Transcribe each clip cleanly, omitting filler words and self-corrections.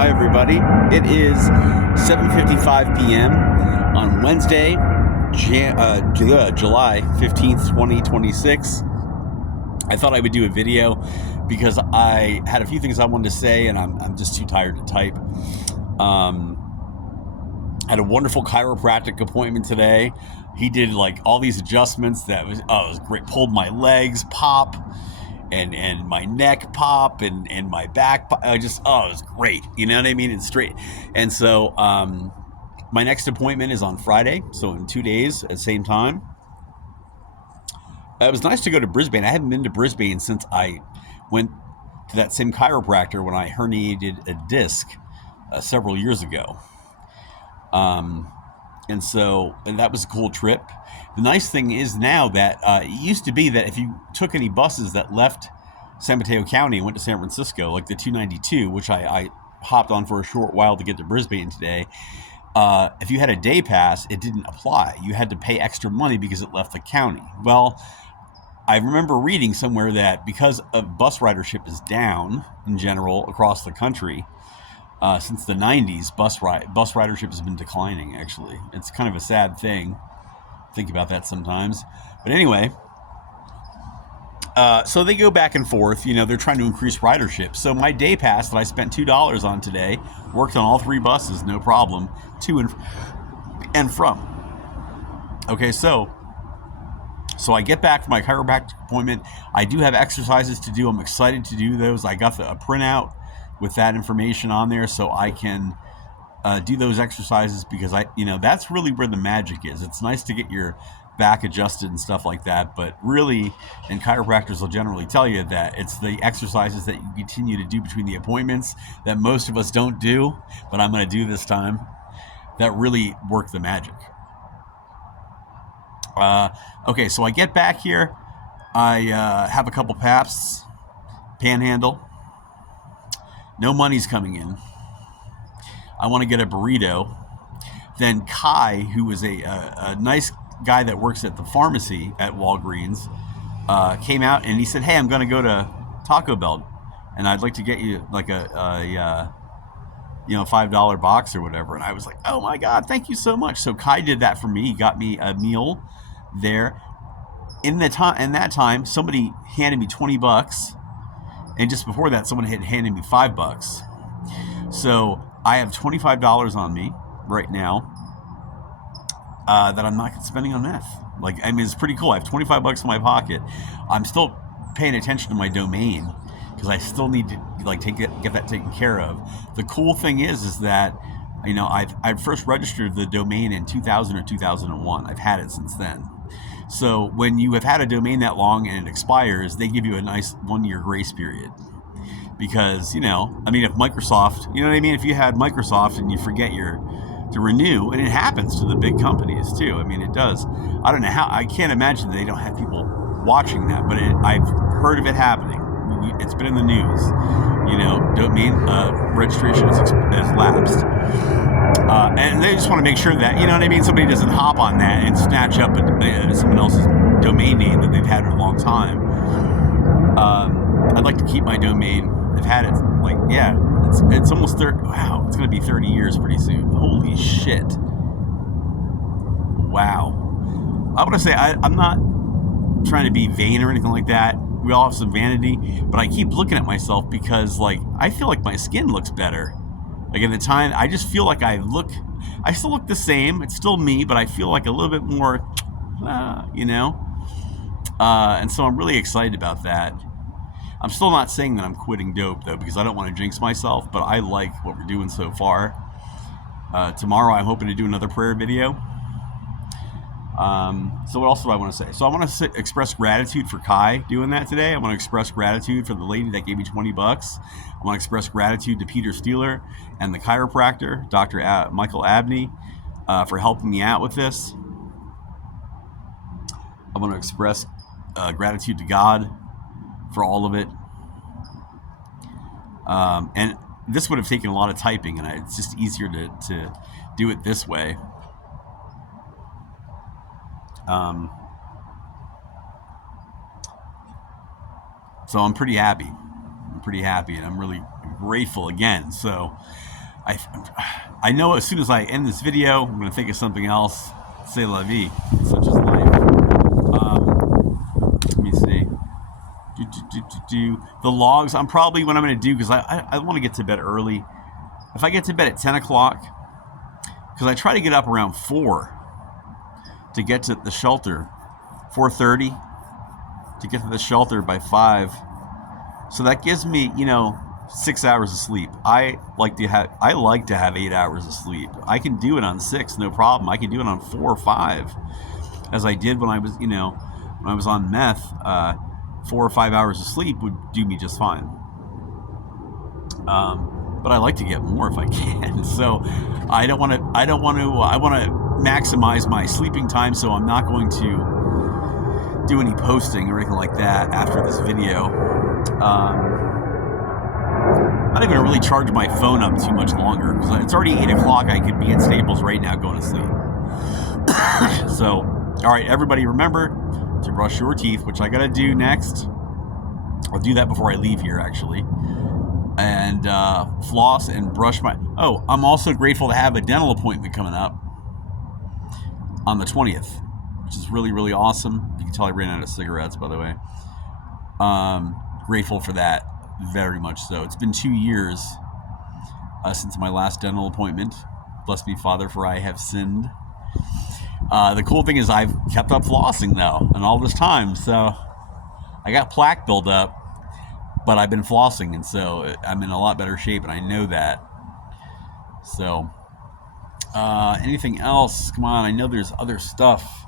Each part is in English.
Hi, everybody. It is 7:55 p.m. on Wednesday, July 15th, 2026. I thought I would do a video because I had a few things I wanted to say, and I'm just too tired to type. Had a wonderful chiropractic appointment today. He did like all these adjustments that was, it was great. Pulled my legs pop, and my neck pop, and my back pop. It was great. You know what I mean? It's straight. And so my next appointment is on Friday, so in 2 days at the same time. It was nice to go to Brisbane. I haven't been to Brisbane since I went to that same chiropractor when I herniated a disc several years ago. And that was a cool trip. The nice thing is now that it used to be that if you took any buses that left San Mateo County and went to San Francisco, like the 292, which I hopped on for a short while to get to Brisbane today, if you had a day pass, it didn't apply. You had to pay extra money because it left the county. Well, I remember reading somewhere that because of bus ridership is down in general across the country, since the 90s, bus ridership has been declining, actually. It's kind of a sad thing. Think about that sometimes. But anyway, so they go back and forth. You know, they're trying to increase ridership. So my day pass that I spent $2 on today worked on all three buses, no problem, to and from. Okay, so I get back from my chiropractic appointment. I do have exercises to do. I'm excited to do those. I got a printout with that information on there so I can do those exercises because that's really where the magic is. It's nice to get your back adjusted and stuff like that, but really, and chiropractors will generally tell you that it's the exercises that you continue to do between the appointments that most of us don't do, but I'm going to do this time, that really work the magic. Okay, so I get back here. I have a couple paps, panhandle. No money's coming in. I want to get a burrito. Then Kai, who is a nice guy that works at the pharmacy at Walgreens, came out and he said, "Hey, I'm going to go to Taco Bell, and I'd like to get you like a $5 box or whatever." And I was like, "Oh my God, thank you so much." So Kai did that for me. He got me a meal there. In that time, somebody handed me $20. And just before that, someone had handed me $5. So I have $25 on me right now that I'm not spending on meth. It's pretty cool. I have $25 in my pocket. I'm still paying attention to my domain because I still need to get that taken care of. The cool thing is that I've first registered the domain in 2000 or 2001. I've had it since then. So when you have had a domain that long and it expires, they give you a nice 1-year grace period. Because, if Microsoft, if you had Microsoft and you forget to renew, and it happens to the big companies too. It does. I don't know how, I can't imagine they don't have people watching that, but I've heard of it happening. It's been in the news. Domain registration has lapsed. And they just want to make sure that, somebody doesn't hop on that and snatch up someone else's domain name that they've had for a long time. I'd like to keep my domain. I've had it, it's almost 30. Wow, it's going to be 30 years pretty soon. Holy shit. Wow. I want to say, I'm not trying to be vain or anything like that. We all have some vanity, but I keep looking at myself because, I feel like my skin looks better. In the time, I just feel like I still look the same. It's still me, but I feel like a little bit more, and so I'm really excited about that. I'm still not saying that I'm quitting dope, though, because I don't want to jinx myself, but I like what we're doing so far. Tomorrow, I'm hoping to do another prayer video. So what else do I want to say? So I want to express gratitude for Kai doing that today. I want to express gratitude for the lady that gave me $20. I want to express gratitude to Peter Steeler and the chiropractor, Dr. Michael Abney, for helping me out with this. I want to express gratitude to God for all of it. And this would have taken a lot of typing, and it's just easier to do it this way. So I'm pretty happy. And I'm really grateful again. So I know as soon as I end this video, I'm going to think of something else. C'est la vie, such as life. Let me see. The logs, I'm probably what I'm going to do, because I want to get to bed early. If I get to bed at 10 o'clock, because I try to get up around 4 to get to the shelter, 4:30 to get to the shelter by 5. So that gives me, 6 hours of sleep. I like to have 8 hours of sleep. I can do it on 6, no problem. I can do it on 4 or 5, as I did when I was, when I was on meth. 4 or 5 hours of sleep would do me just fine. But I like to get more if I can. So I want to maximize my sleeping time. So I'm not going to do any posting or anything like that after this video. I'm not even going to really charge my phone up too much longer, because it's already 8 o'clock. I could be at Staples right now going to sleep. So, all right, everybody, remember to brush your teeth, which I got to do next. I'll do that before I leave here, actually. And floss and brush my... Oh, I'm also grateful to have a dental appointment coming up on the 20th, which is really, really awesome. You can tell I ran out of cigarettes, by the way. Grateful for that. Very much so. It's been 2 years since my last dental appointment. Bless me, Father, for I have sinned. The cool thing is I've kept up flossing, though, and all this time. So I got plaque buildup, but I've been flossing, and so I'm in a lot better shape, and I know that. So anything else? Come on, I know there's other stuff.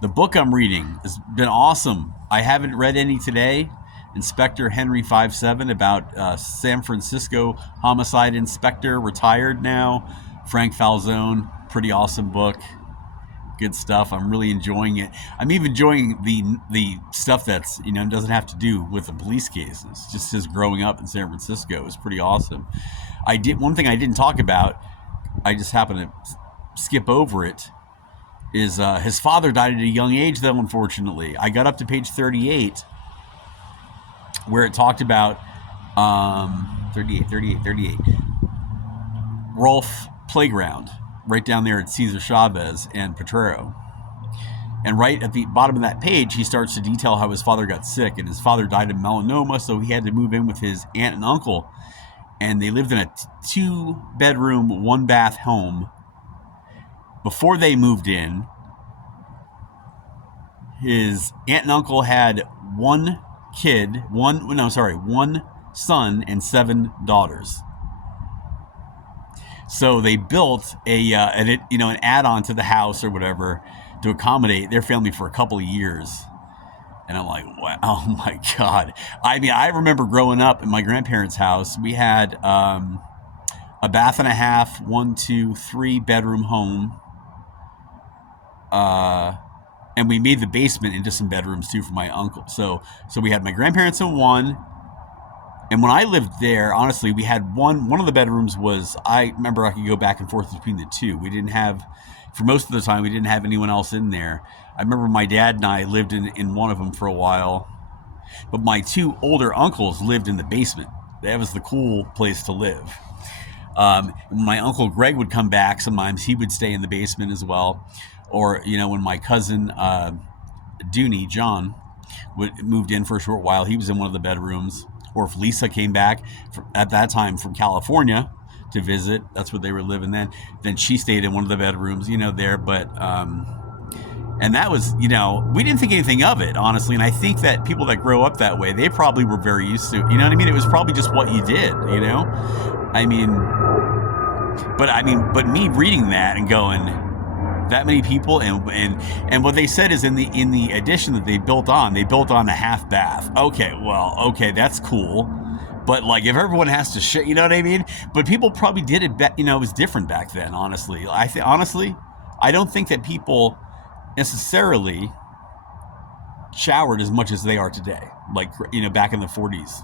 The book I'm reading has been awesome. I haven't read any today. Inspector Henry 5-7, about San Francisco homicide inspector, retired now, Frank Falzone. Pretty awesome book. Good stuff. I'm really enjoying it. I'm even enjoying the stuff that's, doesn't have to do with the police cases. Just his growing up in San Francisco is pretty awesome. One thing I didn't talk about, I just happened to skip over it, is his father died at a young age, though, unfortunately. I got up to page 38, where it talked about 38 Rolf Playground, right down there at Cesar Chavez and Potrero. And right at the bottom of that page, he starts to detail how his father got sick, and his father died of melanoma, so he had to move in with his aunt and uncle, and they lived in a 2-bedroom, 1-bath home. Before they moved in, his aunt and uncle had one son and 7 daughters. So they built an add-on to the house or whatever to accommodate their family for a couple of years. And I'm like, wow, oh my God. I mean, I remember growing up in my grandparents' house, we had a bath and a half, 1, 2, 3 bedroom home. And we made the basement into some bedrooms too for my uncle. So we had my grandparents in one. And when I lived there, honestly, we had one of the bedrooms was, I remember I could go back and forth between the two. We didn't have, for most of the time, we didn't have anyone else in there. I remember my dad and I lived in one of them for a while. But my 2 older uncles lived in the basement. That was the cool place to live. When my uncle Greg would come back, sometimes he would stay in the basement as well. Or, when my cousin Dooney, John, moved in for a short while, he was in one of the bedrooms. Or if Lisa came back at that time from California to visit, that's where they were living then she stayed in one of the bedrooms, there. But, and that was, we didn't think anything of it, honestly. And I think that people that grow up that way, they probably were very used to, you know what I mean? It was probably just what you did, But me reading that and going, that many people, and what they said is in the addition that they built on a half bath. Okay, that's cool. But like, if everyone has to shit, you know what I mean? But people probably did it, it was different back then, honestly. Honestly, I don't think that people necessarily showered as much as they are today. Like, back in the 40s.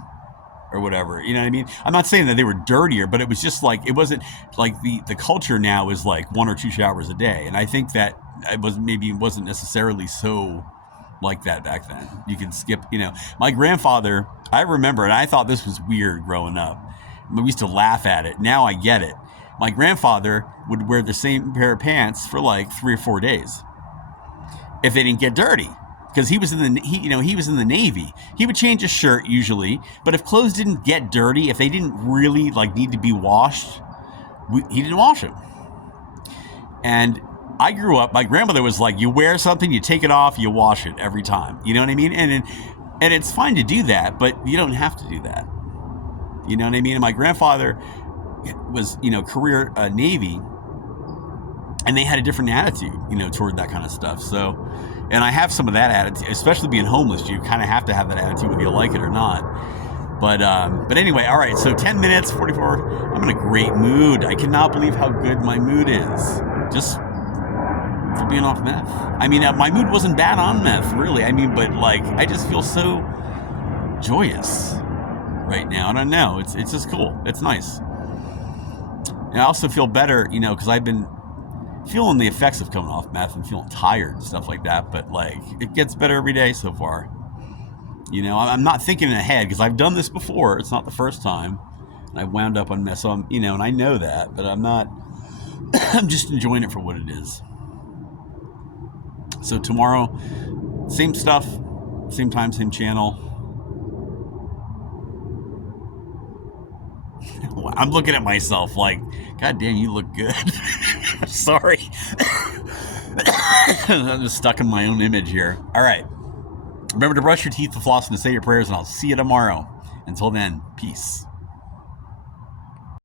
Or whatever, you know what I mean? I'm not saying that they were dirtier, but it was just like, it wasn't like the culture now is like 1 or 2 showers a day. And I think that it wasn't necessarily so like that back then. You can skip, my grandfather, I remember, and I thought this was weird growing up. We used to laugh at it. Now I get it. My grandfather would wear the same pair of pants for like 3 or 4 days if they didn't get dirty, because he was in the Navy. He would change his shirt usually, but if clothes didn't get dirty, if they didn't really like need to be washed, he didn't wash them. And I grew up, my grandmother was like, you wear something, you take it off, you wash it every time. You know what I mean? And it's fine to do that, but you don't have to do that. You know what I mean? And my grandfather was, career Navy, and they had a different attitude, toward that kind of stuff. So, and I have some of that attitude, especially being homeless. You kind of have to have that attitude whether you like it or not. But anyway, all right. So 10 minutes, 44. I'm in a great mood. I cannot believe how good my mood is. Just for being off meth. I mean, my mood wasn't bad on meth, really. I mean, but like, I just feel so joyous right now. I don't know. It's just cool. It's nice. And I also feel better, because I've been feeling the effects of coming off meth and feeling tired and stuff like that. But like, it gets better every day so far. I'm not thinking ahead because I've done this before. It's not the first time. And I wound up on meth. So I'm, and I know that, but I'm not, I'm just enjoying it for what it is. So tomorrow, same stuff, same time, same channel. I'm looking at myself like, God damn, you look good. Sorry. I'm just stuck in my own image here. All right. Remember to brush your teeth, to floss, and to say your prayers, and I'll see you tomorrow. Until then, peace.